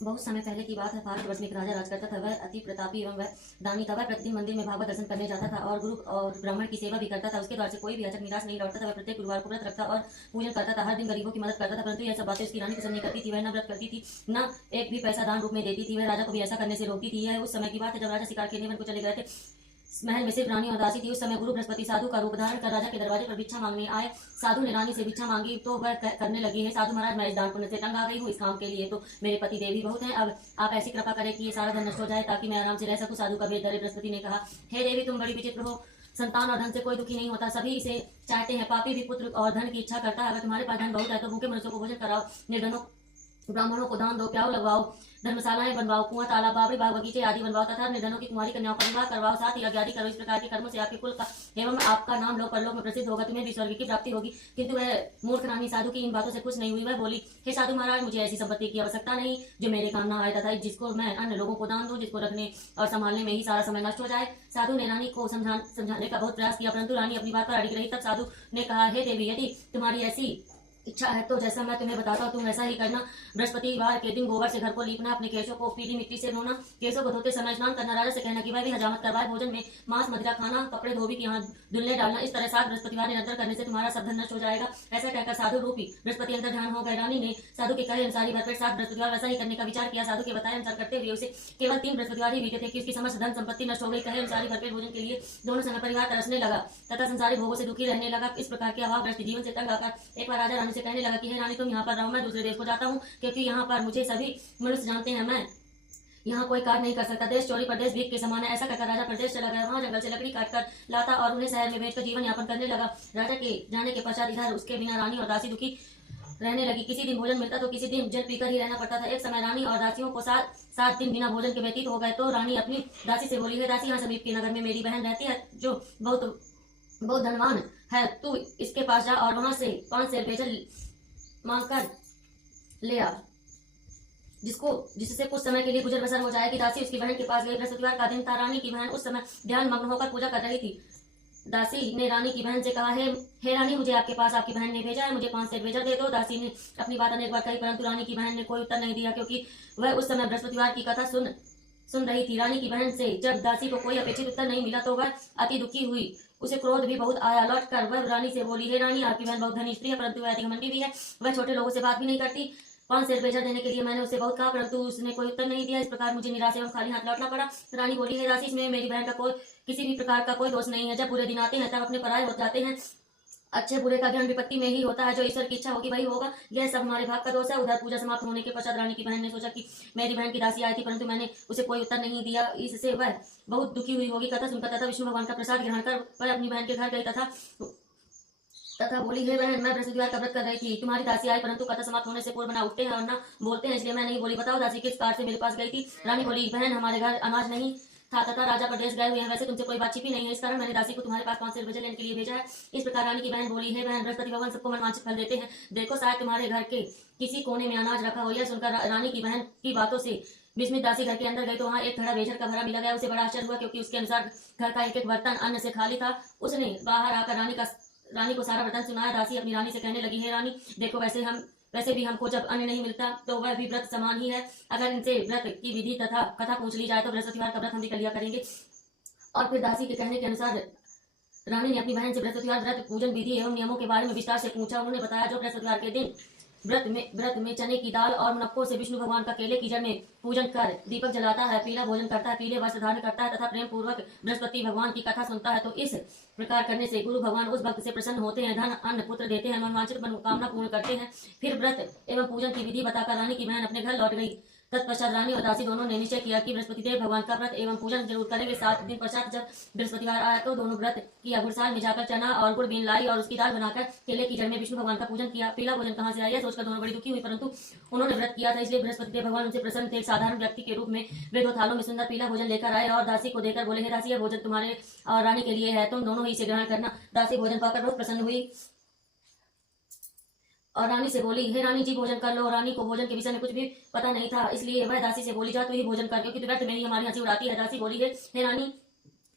बहुत समय पहले की बात है। भारतवर्ष में एक राजा राज करता था। वह अति प्रतापी एवं वह दानी था। वह प्रतिदिन मंदिर में भागवत दर्शन करने जाता था और गुरु और ब्राह्मण की सेवा भी करता था। उसके द्वार से कोई भी याचक निराश नहीं लौटता था। वह प्रत्येक गुरुवार को व्रत रखता और पूजन करता था। हर दिन गरीबों की मदद करता था। परंतु यह सब बातें उसकी रानी पसंद नहीं करती थी। वह न व्रत करती थी, न एक भी पैसा दान रूप में देती थी। वह राजा को भी ऐसा करने से रोकती थी। यह उस समय की बात है जब राजा शिकार खेलने वन को चले गए थे। महल में सिर्फ रानी और दासी थी। उस समय गुरु बृहस्पति साधु का रूप धारण कर राजा के दरवाजे पर भिक्षा मांगने आए। साधु ने रानी से भिक्षा मांगी तो वह करने लगी है, साधु महाराज, मैं इस दान पुण्य से तंग आ गई हूँ। इस काम के लिए तो मेरे पति देव ही बहुत हैं। अब आप ऐसी कृपा करें कि ये सारा धन नष्ट हो जाए ताकि मैं आराम से रह सकूं। साधु का भेद धरे बृहस्पति ने कहा, हे देवी, तुम बड़ी विचित्र हो। संतान और धन से कोई दुखी नहीं होता, सभी इसे चाहते हैं। पापी भी पुत्र और धन की इच्छा करता है। अगर तुम्हारे पास धन बहुत है तो भूखे मनुष्यों को भोजन कराओ, निर्धनों ब्राह्मणों को दान दो, प्याऊ लगवाओ, धर्मशालाएं बनवाओ, कुआं, तालाब, बावड़ी, बाग, बगीचे आदि बनवाओ तथा निर्धनों की कुमारी कन्याओं का विवाह करवाओ। साथ ही यज्ञ आदि करो। इस प्रकार के कर्मों से आपके कुल का एवं आपका नाम लोक परलोक में प्रसिद्ध होगा। तुम्हें भी स्वर्ग की प्राप्ति होगी। किंतु वह मूर्ख रानी साधु की इन बातों से खुश नहीं हुई। वह बोली, हे साधु महाराज, मुझे ऐसी संपत्ति की आवश्यकता नहीं जो मेरे काम ना आए तथा जिसको मैं अन्य लोगों को दान दूं, जिसको रखने और संभालने में ही सारा समय नष्ट हो जाए। साधु ने रानी को समझाने का बहुत प्रयास किया, परंतु रानी अपनी बात पर अड़िग रही। तब साधु ने कहा, हे देवी, यदि तुम्हारी ऐसी इच्छा है तो जैसा मैं तुम्हें बताता हूँ तुम वैसा ही करना। बृहस्पतिवार के दिन गोबर से घर को लीपना, अपने केशों को पीली मिट्टी से धोना, केशों को धोते समय स्नान करना, राजा से कहना कि वह भी हजामत करवाए, भोजन में मांस मदिरा खाना, कपड़े धोबी के यहाँ धुलने डालना। इस तरह 7 बृहस्पतिवार निरंतर करने से तुम्हारा सब धन नष्ट हो जाएगा। ऐसा कहकर साधु रूपी बृहस्पति अंतर ध्यान हो गए। रानी ने साधु के कहे अनुसार ही भरपेट 7 बृहस्पतिवार वैसा ही करने का विचार किया। साधु के बताए अनुसार करते हुए उसे केवल 3 बृहस्पतिवार ही बीते थे कि उसकी समस्त धन संपत्ति नष्ट हो गई। कहे अनुसार ही भरपेट भोजन के लिए दोनों संग परिवार तरसने लगा तथा संसारिक भोगों से दुखी रहने लगा। इस प्रकार के अभाव ग्रस्त जीवन से तंग आकर एक बार राजा रानी से कहने लगा कि हे रानी, तुम यहाँ पर रहो, मैं दूसरे देश को जाता हूँ, क्योंकि यहाँ पर मुझे सभी मनुष्य जानते हैं। मैं यहाँ कोई कार्य नहीं कर सकता। देश चोरी प्रदेश भीख के समान है। ऐसा कहकर राजा प्रदेश चला गया। वहाँ जंगल से लकड़ी काट कर लाता और उन्हें शहर में बेचकर जीवन यापन करने लगा। राजा के जाने के पश्चात इधर उसके बिना रानी और दासी दुखी रहने लगी। किसी दिन भोजन मिलता तो किसी दिन जल पीकर ही रहना पड़ता था। एक समय रानी और दासियों को 7 दिन बिना भोजन के व्यतीत हो गए तो रानी अपनी दासी से बोली, है दासी, यहाँ समीप के नगर में मेरी बहन रहती है जो बहुत धनवान है। तू इसके पास जा और वहां से 5 सेर बेचल मांग कर ले आ, जिससे कुछ समय के लिए गुजर बसर हो जाएगी। दासी उसकी बहन के पास गई। बृहस्पतिवार का दिन था। रानी की बहन उस समय ध्यान मग्न होकर पूजा कर रही थी। दासी ने रानी की बहन से कहा, हे रानी, मुझे आपके पास आपकी बहन ने भेजा है, मुझे 5 सेर बेचल दे दो। दासी ने अपनी बात अनेक बार कही, परंतु रानी की बहन ने कोई उत्तर नहीं दिया, क्योंकि वह उस समय बृहस्पतिवार की कथा सुन रही थी। रानी की बहन से जब दासी को कोई अपेक्षित उत्तर नहीं मिला तो वह अति दुखी हुई। उसे क्रोध भी बहुत आया। लौट कर वह रानी से बोली, हे रानी, आपकी बहन बहुत धनी स्त्री है, परंतु वह अति घमंडी भी है। वह छोटे लोगों से बात भी नहीं करती। 5 सेर बेचा देने के लिए मैंने उससे बहुत कहा, परंतु उसने कोई उत्तर नहीं दिया। इस प्रकार मुझे निराश एवं खाली हाथ लौटना पड़ा। रानी बोली, हे दासी, इसमें मेरी बहन का किसी भी प्रकार का कोई दोष नहीं है। जब बुरे दिन आते हैं तब अपने पराये हो जाते हैं। अच्छे बुरे का ज्ञान विपत्ति में ही होता है। जो ईश्वर की इच्छा होगी वही होगा। यह सब हमारे भाग का दोष है। उधर पूजा समाप्त होने के पश्चात रानी की बहन ने सोचा कि मेरी बहन की दासी आई थी, परंतु मैंने उसे कोई उत्तर नहीं दिया, इससे वह बहुत दुखी हुई होगी। कथा सुनकर तथा विष्णु भगवान का प्रसाद ग्रहण कर वह अपनी बहन के घर गई तथा बोली, हे बहन, मैं बृहस्पतिवार का व्रत कर रही थी, तुम्हारी दासी आई, परंतु कथा समाप्त होने से पूर्व ना उठते हैं और ना बोलते हैं, इसलिए मैं नहीं बोली। बताओ दासी, किस कार्य से मेरे पास गई थी? रानी बोली, बहन, हमारे घर अनाज नहीं था तथा राजा प्रदेश गए हुए हैं। वैसे तुमसे कोई बात छिपी नहीं है, इस कारण मैंने दासी को तुम्हारे पास 5 सेर बेचल लेने के लिए भेजा है। इस प्रकार रानी की बहन बोली, हे बहन, बृहस्पति भगवान सबको मनवांछित फल देते हैं। देखो, शायद तुम्हारे घर के किसी कोने में अनाज रखा हो। यह सुनकर रानी की बहन की बातों से विस्मित दासी घर के अंदर गई तो वहां एक थड़ा बेचर का भरा मिला गया। उसे बड़ा आश्चर्य हुआ, क्योंकि उसके अनुसार घर का एक बर्तन अन्न से खाली था। उसने बाहर आकर रानी को सारा वृत्तांत सुनाया। दासी अपनी रानी से कहने लगी, हे रानी, देखो, वैसे भी हमको जब अन्न नहीं मिलता तो वह भी व्रत समान ही है। अगर इनसे व्रत की विधि तथा कथा पूछ ली जाए तो बृहस्पतिवार का व्रत हम भी कर लिया करेंगे। और फिर दासी के कहने के अनुसार रानी ने अपनी बहन से बृहस्पतिवार व्रत पूजन विधि एवं नियमों के बारे में विस्तार से पूछा। उन्होंने बताया, जो बृहस्पतिवार के दिन व्रत में चने की दाल और मुनक्कों से विष्णु भगवान का केले की जड़ में पूजन कर दीपक जलाता है, पीला भोजन करता है, पीले वस्त्र धारण करता है तथा प्रेम पूर्वक बृहस्पति भगवान की कथा सुनता है, तो इस प्रकार करने से गुरु भगवान उस भक्त से प्रसन्न होते हैं, धन अन्न पुत्र देते हैं, मनवांछित मनोकामना पूर्ण करते हैं। फिर व्रत एवं पूजन की विधि बताकर रानी की बहन अपने घर लौट गई। तत्पश्चात रानी और दासी दोनों ने निश्चय किया कि बृहस्पति देव भगवान का व्रत एवं पूजन जरूर करेंगे। 7 दिन पश्चात जब बृहस्पतिवार आया तो दोनों व्रत किया। गुड़साल में जाकर चना और गुड़ बीन लाई और उसकी दाल बनाकर केले की जड़ में विष्णु भगवान का पूजन किया। पीला भोजन कहाँ से आया, सोचकर दोनों बड़ी दुखी हुई, परंतु उन्होंने व्रत किया था, इसलिए बृहस्पति देव भगवान उनसे प्रसन्न थे। एक साधारण व्यक्ति के रूप में वे 2 थालों में सुंदर पीला भोजन लेकर आए और दासी को देकर बोले, हे दासी, यह भोजन तुम्हारे और रानी के लिए है, तुम दोनों ही इसे ग्रहण करना। दासी भोजन पाकर बहुत प्रसन्न हुई और रानी से बोली, हे रानी जी, भोजन कर लो। रानी को भोजन के विषय में कुछ भी पता नहीं था, इसलिए वह दासी से बोली, जा तू ही भोजन कर, क्योंकि तू व्यर्थ में ही हमारी हंसी उड़ाती है। दासी बोली, हे रानी,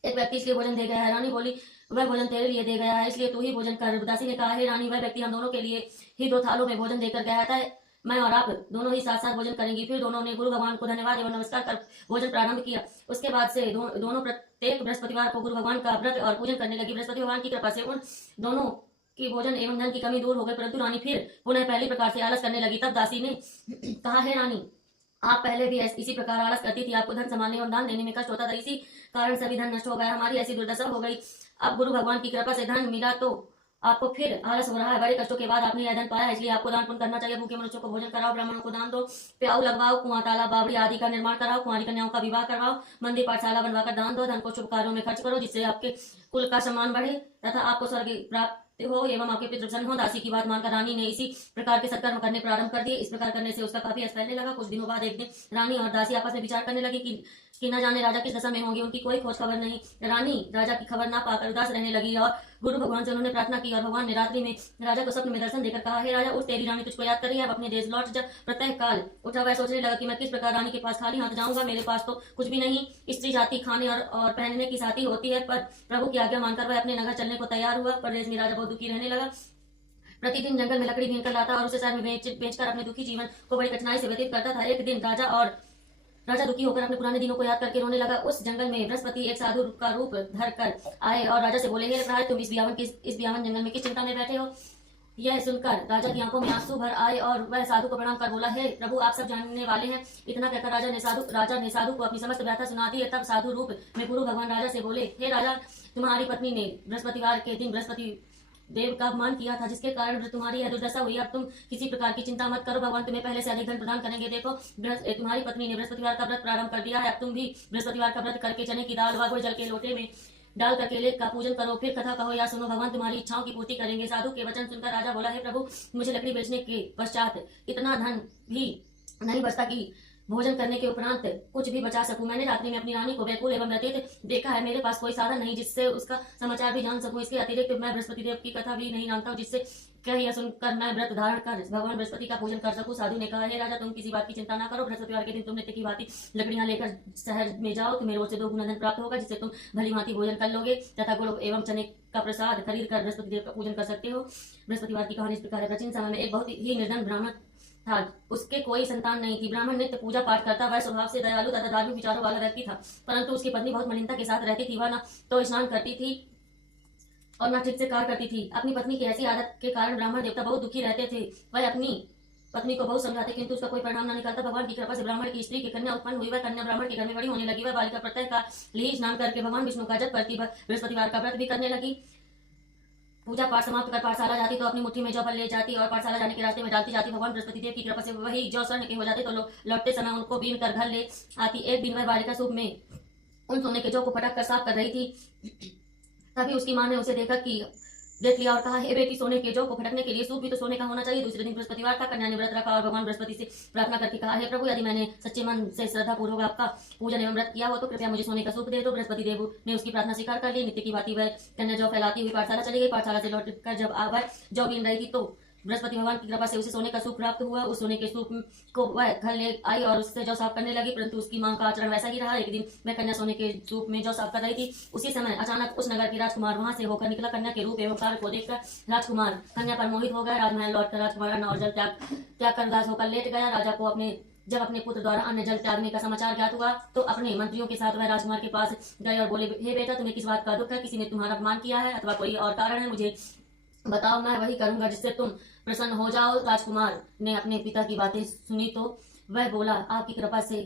एक व्यक्ति इसलिए भोजन दे गया है। रानी बोली, वह भोजन तेरे लिए दे गया है, इसलिए तू ही भोजन कर। दासी ने कहा, हे रानी, वह व्यक्ति हम दोनों के लिए ही 2 थालों में भोजन देकर गया था, मैं और आप दोनों ही साथ साथ भोजन करेंगी। फिर दोनों ने गुरु भगवान को धन्यवाद एवं नमस्कार कर भोजन प्रारंभ किया। उसके बाद से दोनों प्रत्येक बृहस्पतिवार को गुरु भगवान का व्रत और पूजन करने लगी। बृहस्पति भगवान की कृपा से उन दोनों की भोजन एवं धन की कमी दूर हो गई, परंतु रानी फिर पुनः पहली प्रकार से आलस करने लगी। तब दासी ने कहा, हे रानी, आप पहले भी इसी प्रकार आलस करती थी, आपको धन संभालने और दान देने में कष्ट होता था, इसी कारण सभी धन नष्ट हो गया, हमारी ऐसी दुर्दशा हो गई। अब गुरु भगवान की कृपा से धन मिला तो आपको फिर आलस हो रहा है। बड़े कष्टों के बाद आपने यह धन पाया, इसलिए आपको दान पुण्य करना चाहिए। भूखे मनुष्यों को भोजन कराओ, ब्राह्मणों को दान दो, प्याऊ लगवाओ, कुआं तालाब बावड़ी आदि का निर्माण कराओ, कुंवारी कन्याओं का विवाह करवाओ, मंदिर पाठशाला बनवाकर दान दो, धन को शुभ कार्यों में खर्च करो, जिससे आपके कुल का सम्मान बढ़े तथा आपको स्वर्ग प्राप्त हो एवं आपके पितृ प्रसन्न हो। दासी की बात मानकर रानी ने इसी प्रकार के सत्कर्म करने प्रारंभ कर दिए। इस प्रकार करने से उसका काफी यश फैलने लगा। कुछ दिनों बाद एक दिन रानी और दासी आपस में विचार करने लगी कि न जाने राजा किस दशा में होंगे, उनकी कोई खोज खबर नहीं। रानी राजा की खबर ना पाकर उदास रहने लगी और गुरु भगवान से उन्होंने प्रार्थना की और भगवान ने रात्रि में राजा को स्वप्न में दर्शन देकर कहा, हे राजा, उठ, तेरी रानी तुझको याद कर रही है, अब अपने देश लौट जा। प्रत्येक काल उठा वह सोचने लगा कि मैं किस प्रकार रानी के पास खाली हाथ जाऊंगा, मेरे पास तो कुछ भी नहीं। स्त्री जाति खाने और पहनने की साथी होती है, पर प्रभु की आज्ञा मानकर वह अपने नगर चलने को तैयार हुआ। परदेश में राजा बहुत दुखी रहने लगा। प्रतिदिन जंगल में लकड़ी बीन कर लाता और उसे शहर में बेचकर अपने दुखी जीवन को बड़ी कठिनाई से व्यतीत करता था। एक दिन राजा दुखी होकर अपने पुराने दिनों को याद करके रोने लगा। उस जंगल में बृहस्पति एक साधु का रूप धर कर आए और राजा से बोले, हे राज, तुम इस बियावन जंगल में किस चिंता में बैठे हो। यह सुनकर राजा की आंखों में आंसू भर आए और वह साधु को प्रणाम कर बोला, हे प्रभु, आप सब जानने वाले हैं। इतना कहकर राजा ने साधु को अपनी समस्त व्यथा सुना दी। तब साधु रूप में गुरु भगवान राजा से बोले, हे राजा, तुम्हारी पत्नी ने बृहस्पतिवार के दिन बृहस्पति देव का अपमान किया था, जिसके कारण तुम्हारी यह दुर्दशा हुई। अब तुम किसी प्रकार की चिंता मत करो, भगवान तुम्हें पहले से अधिक धन प्रदान करेंगे। देखो, तुम्हारी पत्नी ने बृहस्पतिवार का व्रत प्रारंभ कर दिया है। अब तुम भी बृहस्पतिवार का व्रत करके चने की दाल व जल के लोटे में डालकर केले का पूजन करो, फिर कथा कहो या सुनो, भगवान तुम्हारी इच्छाओं की पूर्ति करेंगे। साधु के वचन सुनकर राजा बोला, हे प्रभु, मुझे लकड़ी बेचने के पश्चात इतना धन भी नहीं बचता कि भोजन करने के उपरांत कुछ भी बचा सकूं। मैंने रात्रि में अपनी रानी को व्याकुल एवं व्यतीत देखा है। मेरे पास कोई साधन नहीं जिससे उसका समाचार भी जान सकूं। इसके अतिरिक्त मैं बृहस्पति देव की कथा भी नहीं जानता हूं, जिससे क्या यह सुनकर मैं व्रत धारण कर भगवान बृहस्पति का पूजन कर सकूं। साधु ने कहा, हे राजा, तुम किसी बात की चिंता ना करो। बृहस्पतिवार के दिन तुम नित्य की भांति लकड़ियां लेकर शहर में जाओ, तुम्हें रोज से 2 गुना धन प्राप्त होगा, जिससे तुम भली भांति भोजन कर लोगे तथा गुड़ एवं चने का प्रसाद खरीद कर बृहस्पति देव का पूजन कर सकते हो। बृहस्पतिवार की कहानी इस प्रकार है। प्राचीन समय में एक बहुत ही निर्धन ब्राह्मण था। उसके कोई संतान नहीं थी। ब्राह्मण नित्य पूजा पाठ करता, वह स्वभाव से दयालु तथा धार्मिक विचारों वाला व्यक्ति था, परंतु उसकी पत्नी बहुत मलिनता के साथ रहती थी। वह न तो स्नान करती थी और न ठीक से कार्य करती थी। अपनी पत्नी की ऐसी आदत के कारण ब्राह्मण देवता बहुत दुखी रहते थे। वह अपनी पत्नी को बहुत समझाते, किंतु उसका कोई परिणाम न निकलता। भगवान की कृपा से ब्राह्मण की स्त्री की कन्या उत्पन्न हुई। वह कन्या ब्राह्मण के घर में बड़ी होने लगी। वह बालिका प्रत्येक का लिए स्नान करके भगवान विष्णु का जप करती, बृहस्पतिवार का व्रत भी करने लगी। पूजा पाठ समाप्त कर पाठशाला जाती तो अपनी मुट्ठी में जौ भर ले जाती और पाठशाला जाने के रास्ते में डालती जाती। भगवान बृहस्पति देव की कृपा से वही जौ स्वर्ण के हो जाते तो लौटते समय उनको बीन कर घर ले आती। एक दिन वह बालिका सूप में उन सोने के जौ को फटक कर साफ कर रही थी। तभी उसकी माँ ने उसे देख लिया और कहा, हे बेटी, सोने के जौ को फटकने के लिए सूप भी तो सोने का होना चाहिए। दूसरे दिन बृहस्पतिवार था। कन्या ने व्रत रखा और भगवान बृहस्पति से प्रार्थना करके कहा, हे प्रभु, यदि मैंने सच्चे मन से श्रद्धा पूर्वक आपका पूजन एवं व्रत किया हो तो कृपया मुझे सोने का सूप दे दो। बृहस्पति देव ने उसकी प्रार्थना स्वीकार कर ली। नित्य की भांति वह कन्या जौ फैलाती हुई पाठशाला चली गई। पाठशाला से लौटकर जब वह जौ बीन रही थी तो बृहस्पति भगवान की कृपा से उसे सोने का सूप प्राप्त हुआ। उस सोने के सूप को वह घर ले आई और उससे जौ साफ करने लगी, परंतु उसकी मां का आचरण वैसा ही रहा। एक दिन वह कन्या सोने के सूप में जौ साफ कर रही थी। उसी समय अचानक उस नगर की राजकुमार वहां से होकर निकला। कन्या के रूप एवं कार्य को देखकर राजकुमार कन्या पर मोहित हो गया। राजमहल लौटकर राजकुमार अन्न और जल त्याग कर उदास होकर लेट गया। राजा को जब अपने पुत्र द्वारा अन्न जल त्यागने का समाचार ज्ञात हुआ तो अपने मंत्रियों के साथ वह राजकुमार के पास गए और बोले, हे बेटा, तुम्हें किस बात का दुख है? किसी ने तुम्हारा अपमान किया है अथवा कोई और कारण है? मुझे बताओ, मैं वही करूंगा जिससे तुम प्रसन्न हो जाओ। राजकुमार ने अपने पिता की बातें सुनी तो वह बोला, आपकी कृपा से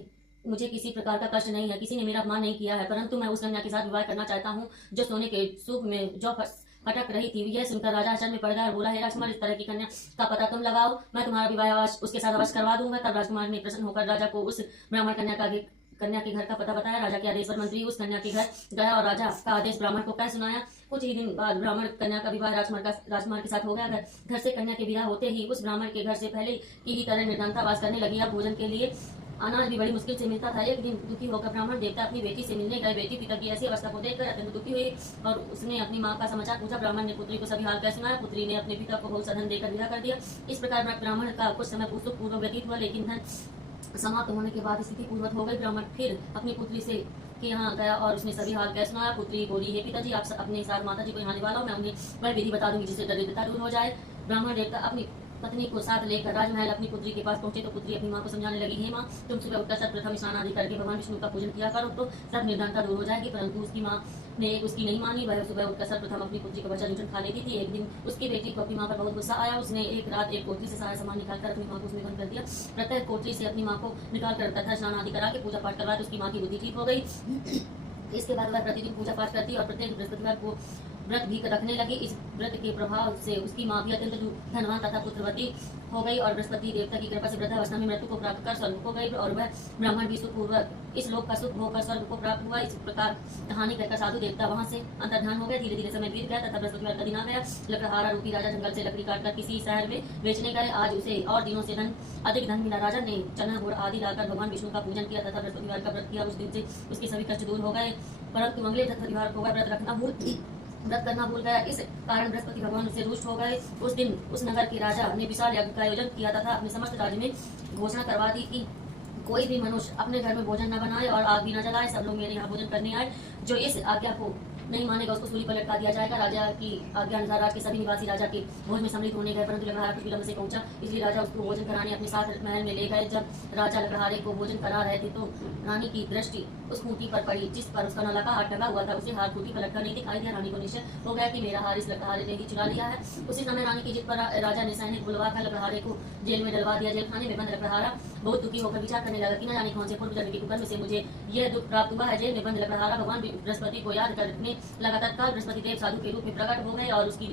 मुझे किसी प्रकार का कष्ट नहीं है, किसी ने मेरा अपमान नहीं किया है, परंतु मैं उस कन्या के साथ विवाह करना चाहता हूँ जो सोने के सूप में जो फटक रही थी। यह सुनकर राजा आश्चर्य में पड़ गया और बोला, हे राजकुमार, इस तरह की कन्या का पता तुम लगाओ, मैं तुम्हारा विवाह उसके साथ अवश्य करवा दूंगा। तब राजकुमार ने प्रसन्न होकर राजा को उस ब्राह्मण कन्या के घर का पता बताया। राजा के आदेश पर मंत्री उस कन्या के घर गया और राजा का आदेश ब्राह्मण को कह सुनाया। कुछ ही दिन बाद ब्राह्मण कन्या का विवाह राजकुमार के साथ हो गया। घर से कन्या के विवाह होते ही उस ब्राह्मण के घर से पहले की ही तरह निर्धनता वास करने लगी। अब भोजन के लिए अनाज भी बड़ी मुश्किल से मिलता था। एक दिन दुखी होकर ब्राह्मण देवता अपनी बेटी से मिलने गए। बेटी पिता की ऐसी अवस्था को देखकर अत्यंत दुखी हुई और उसने अपनी माँ का समाचार पूछा। ब्राह्मण ने पुत्री को सभी हाल कह सुनाया। पुत्री ने अपने पिता को बहुत सा धन देकर विदा कर दिया। इस प्रकार ब्राह्मण का कुछ समय पूर्वक व्यतीत हुआ, लेकिन धन समाप्त होने के बाद स्थिति पूर्वक हो गई। ब्राह्मण फिर अपनी पुत्री से के यहाँ गया और उसने सभी हाल कह सुनाया। पुत्री बोली, हे पिताजी, आप अपने साथ माता जी को यहाँ निवालो, मैं उन्हें वह विधि बता दूंगी जिससे दरिद्रता दूर हो जाए। ब्राह्मण देवता अपनी पत्नी को साथ लेकर राजमहल अपनी पुत्री के पास पहुंचे तो पुत्री अपनी माँ को समझाने लगी, हे माँ, तुम सुबह उठकर सर्वप्रथम स्नान आदि करके भगवान विष्णु का पूजन किया करो तो सब निर्धनता दूर हो जाएगी। परंतु उसकी माँ ने उसकी नहीं मानी। वह सुबह उठकर सर्वप्रथम अपनी पुत्री को बच्चा जूठन खा लेती थी। एक दिन उसकी बेटी को अपनी माँ पर बहुत गुस्सा आया। उसने एक रात एक कोठरी से सारा सामान निकालकर अपनी माँ को उसमें बंद कर दिया। प्रत्येक कोठरी से अपनी माँ को निकाल कर तथा स्नान आदि करा के पूजा पाठ करवाया तो उसकी माँ की बुद्धि ठीक हो गई। इसके बाद वह प्रतिदिन पूजा पाठ करती और प्रत्येक बृहस्पतिवार को व्रत भी रखने लगी। इस व्रत के प्रभाव से उसकी माँ भी अत्यंत धनवान तथा पुत्रवती हो गई और बृहस्पति देवता की कृपा से वृद्धावस्था में मृत्यु को प्राप्त कर स्वर्ग को गई और वह ब्राह्मण भी सुखपूर्वक इस लोक का सुख होकर स्वर्ग को प्राप्त हुआ। इस प्रकार कहानी कहकर साधु देवता वहां से अंतर्धान हो गए। धीरे धीरे समय बीत गया तथा बृहस्पतिवार का दिन आ गया। लकड़हारा रूपी राजा जंगल से लकड़ी काटकर किसी शहर में बेचने गए। आज उसे और दिनों से अधिक धन मिला। राजा ने चना गुड़ आदि लाकर भगवान विष्णु का पूजन किया तथा बृहस्पतिवार का व्रत किया। उस दिन से उसके सभी कष्ट दूर हो गए। परंतु अगले बृहस्पतिवार को वह व्रत करना भूल गया। इस कारण बृहस्पति भगवान उससे रुष्ट हो गए। उस दिन उस नगर के राजा ने विशाल यज्ञ का आयोजन किया तथा अपने समस्त राज्य में घोषणा करवा दी कि कोई भी मनुष्य अपने घर में भोजन न बनाए और आग भी न जलाए। सब लोग मेरे यहाँ भोजन करने आए। जो इस आज्ञा को नहीं मानेगा उसको सूली पर लटका दिया जाएगा। राजा की आज्ञा अनुसार राज्य के सभी निवासी राजा के भोज में सम्मिलित होने गए, परंतु लकड़हारा कुछ विलंब से पहुंचा। इसलिए राजा उसको भोजन कराने अपने साथ महल में ले गए। जब राजा लकड़हारे को भोजन करा रहे थे तो रानी की दृष्टि उस खूंटी पर पड़ी जिस पर उसका नौला का हाथ टंगा हुआ था। उसे हाथ खूंटी पर लटका नहीं दिखाई दिया। रानी को निश्चय हो गया कि मेरा हार इस लकड़हारे ने ही चुरा लिया है। उसी समय रानी की जिद पर राजा ने सैनिक बुलवा कर लकड़हारे को जेल में डलवा दिया। जेल खाने में बंद लकड़हारा बहुत दुखी होकर विचार करने लगा कि न जाने कौन से पूर्व जन्म के कुकर्म से मुझे यह दुख प्राप्त हुआ है। जेल में बंद लकड़हारा भगवान बृहस्पति को याद करने लगा। तत्काल बृहस्पति देव साधु के रूप में प्रकट हो गए और उसकी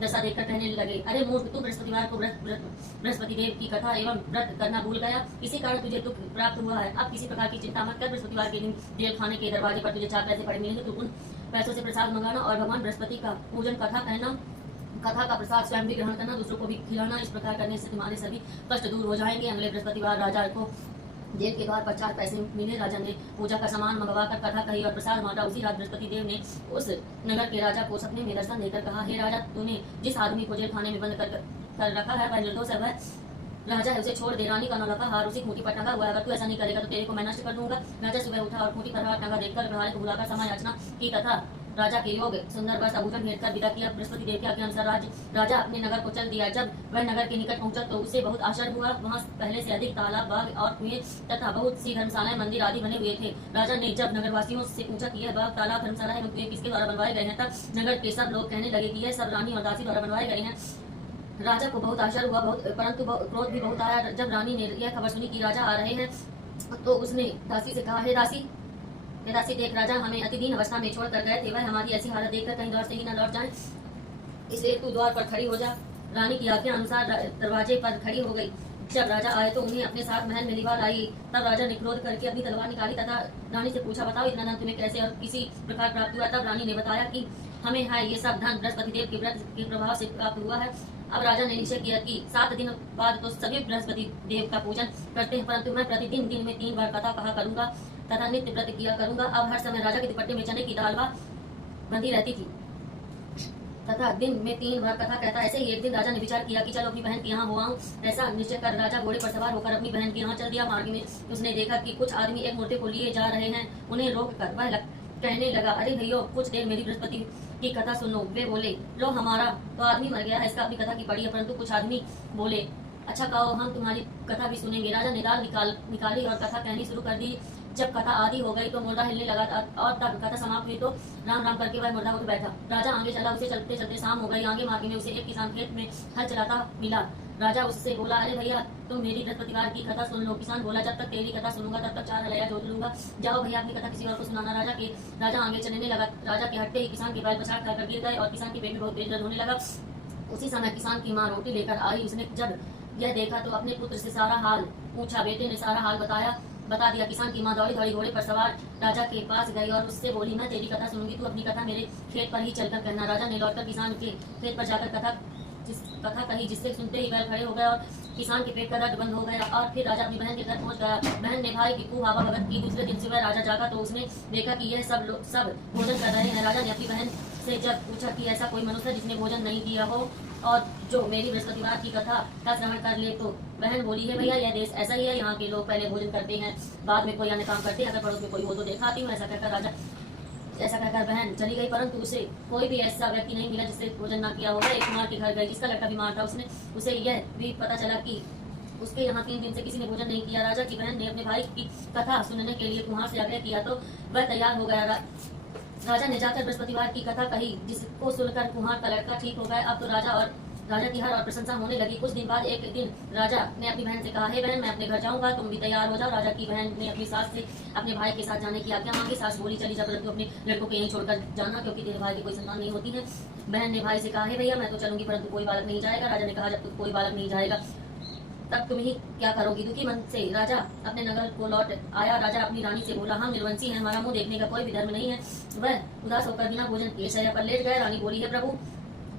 दशा देखकर कहने लगे, अरे मूर्ख, तू बृहस्पतिवार को बृहस्पति देव की कथा एवं व्रत करना भूल गया। इसी कारण तुझे दुख प्राप्त हुआ है। अब किसी प्रकार की चिंता मत कर। बृहस्पतिवार के दिन जेल खाने के दरवाजे पर तुझे 4 पैसे पड़े मिलेंगे। तू उन पैसों से प्रसाद मंगाना और भगवान बृहस्पति का पूजन कथा कहना। कथा का प्रसाद स्वयं भी ग्रहण करना, दूसरों को भी खिलाना। इस प्रकार करने से तुम्हारे सभी कष्ट दूर हो जाएंगे। अगले बृहस्पतिवार राजा को जेल के द्वार पर 4 पैसे मिले। राजा ने पूजा का सामान मंगवा कर कथा कही और प्रसाद बांटा। उसी रात बृहस्पति देव ने उस नगर के राजा को सपने में दर्शन देकर कहा, हे राजा, तूने जिस आदमी को जेल खाने में बंद कर रखा है वह निर्दोष है, वह राजा है, उसे छोड़ दे। रानी का नौला हार उसी खूंटी पर टंगा हुआ है। अगर तू ऐसा नहीं करेगा तो तेरे को मैं नष्ट कर दूंगा। राजा सुबह उठा और खूंटी पर हार टंगा देखकर लकड़हारे को बुलाकर समय याचना की तथा राजा के योग सुंदर वस्त्र आभूषण भेंट कर विदा किया। बृहस्पति देव के अनुसार राजा अपने नगर को चल दिया। जब वह नगर के निकट पहुंचा तो उसे बहुत आश्चर्य हुआ। वहां पहले से अधिक तालाब, बाग और कुएं तथा बहुत सी धर्मशालाएं, मंदिर आदि बने हुए थे। राजा ने जब नगरवासियों से पूछा कि यह बाग, तालाब, धर्मशाला एवं कुएं किसके द्वारा बनवाए गए हैं, तब नगर के सब लोग कहने लगे कि यह सब रानी और दासी द्वारा बनवाए गए हैं। राजा को बहुत आश्चर्य हुआ, परंतु क्रोध भी बहुत आया। जब रानी ने यह खबर सुनी कि राजा आ रहे हैं तो उसने दासी से कहा, हे दासी, देख, राजा हमें अतिदीन अवस्था में छोड़ कर गए थे। वह हमारी ऐसी हालत देखकर कहीं द्वार से ही न लौट जाए, इसलिए तू द्वार पर खड़ी हो जा। रानी की आज्ञा अनुसार दरवाजे पर खड़ी हो गई। जब राजा आए तो उन्हें अपने साथ महल में लिवा लाई। तब राजा ने क्रोध करके अपनी तलवार निकाली तथा रानी से पूछा, बताओ इतना धन तुम्हें कैसे और किसी प्रकार प्राप्त हुआ। तब रानी ने बताया कि हमें है ये सब धन बृहस्पति देव के व्रत के प्रभाव से प्राप्त हुआ है। अब राजा ने निश्चय किया कि 7 दिन बाद तो सभी बृहस्पति देव का पूजन करते हैं, परंतु मैं प्रतिदिन दिन में 3 बार कथा कहा करूंगा तथा नित्य व्रत किया करूंगा। अब हर समय राजा के दुपट्टे में चने की दाल बंधी रहती थी तथा दिन में 3 बार कथा कहता। ऐसे ही एक दिन राजा ने विचार किया कि चलो अपनी बहन के यहाँ हो आऊं। ऐसा निश्चय कर राजा घोड़े पर सवार होकर अपनी बहन के यहाँ चल दिया। मार्ग में उसने देखा कि कुछ आदमी एक मूर्ति को लिए जा रहे हैं। उन्हें रोक कर वह कहने लगा, अरे भैया, कुछ देर मेरी बृहस्पति की कथा सुनो। वे बोले, लो, हमारा तो आदमी मर गया है, इसका अपनी कथा की पड़ी है। परंतु कुछ आदमी बोले, अच्छा कहो, हम तुम्हारी कथा भी सुनेंगे। राजा ने दाल निकाली और कथा कहनी शुरू कर दी। जब कथा आदि हो गई तो मुर्दा हिलने लगा और तब कथा समाप्त हुई तो राम राम करके वह मुर्दा उठ बैठा। राजा आगे चला। उसे चलते चलते शाम हो गई। आगे मार्ग में उसे एक किसान खेत में हल चलाता मिला। राजा उससे बोला, अरे भैया, तुम मेरी बृहस्पतिवार की कथा सुन लो। किसान बोला, जब तक तेरी कथा सुनूंगा तब तक 4 हलैया जोत लूंगा। जाओ भैया, अपनी कथा किसी और को सुनाना। राजा आगे चलने लगा। राजा के हटते ही किसान के बैल पछाड़ कर गिर गए और किसान के पेट में बहुत तेज दर्द होने लगा। उसी समय किसान की माँ रोटी लेकर आई। उसने जब यह देखा तो अपने पुत्र से सारा हाल पूछा। बेटे ने सारा हाल बता दिया। किसान की माँ दौड़ी घोड़े पर सवार राजा के पास गई और उससे बोली, मैं तेरी कथा सुनूंगी, तू अपनी कथा मेरे खेत पर ही चलकर कहना। राजा ने लौटकर किसान के खेत पर जाकर कथा कही, जिससे सुनते ही बैल खड़े हो गए और किसान के पेट का दर्द बंद हो गया। और फिर राजा अपनी बहन के घर पहुंच गया। बहन ने भाई की खूब हवा भगत की। दूसरे दिन सुबह राजा जागा तो उसने देखा कि यह सब भोजन कर रहे हैं। राजा ने अपनी बहन से जब पूछा कि ऐसा कोई मनुष्य जिसने भोजन नहीं किया हो और जो मेरी बृहस्पतिवार की कथा का श्रवण कर ले, तो बहन बोली, है भैया, यह देश ऐसा ही है। यहाँ के लोग पहले भोजन करते हैं, बाद में कोई अन्य काम करते हैं। अगर पड़ोस में कोई हो तो दिखाती हूँ। ऐसा कहकर राजा ऐसा कहकर बहन चली गई, परंतु उसे कोई भी ऐसा व्यक्ति नहीं मिला जिससे भोजन ना किया होगा। एक कुमार के घर गई जिसका लड़का बीमार था। उसने उसे यह भी पता चला कि उसके यहाँ 3 दिन से किसी ने भोजन नहीं किया। राजा की बहन ने अपने भाई की कथा सुनने के लिए कुम्हार से आग्रह किया तो वह तैयार हो गया। राजा ने जाकर बृहस्पतिवार की कथा कही, जिसको सुनकर कुम्हार का लड़का ठीक हो गया। अब तो राजा की हर और प्रशंसा होने लगी। कुछ दिन बाद एक दिन राजा ने अपनी बहन से कहा, हे बहन, मैं अपने घर जाऊंगा, तुम भी तैयार हो जाओ। राजा की बहन ने अपनी सास से अपने भाई के साथ जाने की आज्ञा मांगी। सास बोली, चली जा, परंतु अपने लड़कों को यहीं छोड़कर जाना, क्योंकि तेरे भाई की कोई संतान नहीं होती है। बहन ने भाई से कहा, हे भैया, मैं तो चलूंगी, परंतु कोई बालक नहीं जाएगा। राजा ने कहा, जब तक कोई बालक नहीं जाएगा तब तुम ही क्या करोगी। दुखी मन से राजा अपने नगर को लौट आया। राजा अपनी रानी से बोला, हम निर्वंशी हैं, हमारा मुंह देखने का कोई भी धर्म नहीं है। वह उदास होकर बिना भोजन किए शैया पर लेट गए। रानी बोली, है प्रभु,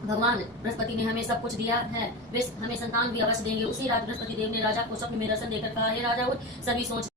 भगवान बृहस्पति ने हमें सब कुछ दिया है, वे हमें संतान भी अवश्य देंगे। उसी रात बृहस्पति देव ने राजा को स्वप्न में दर्शन देकर कहा, हे राजा, उठ, सभी सोच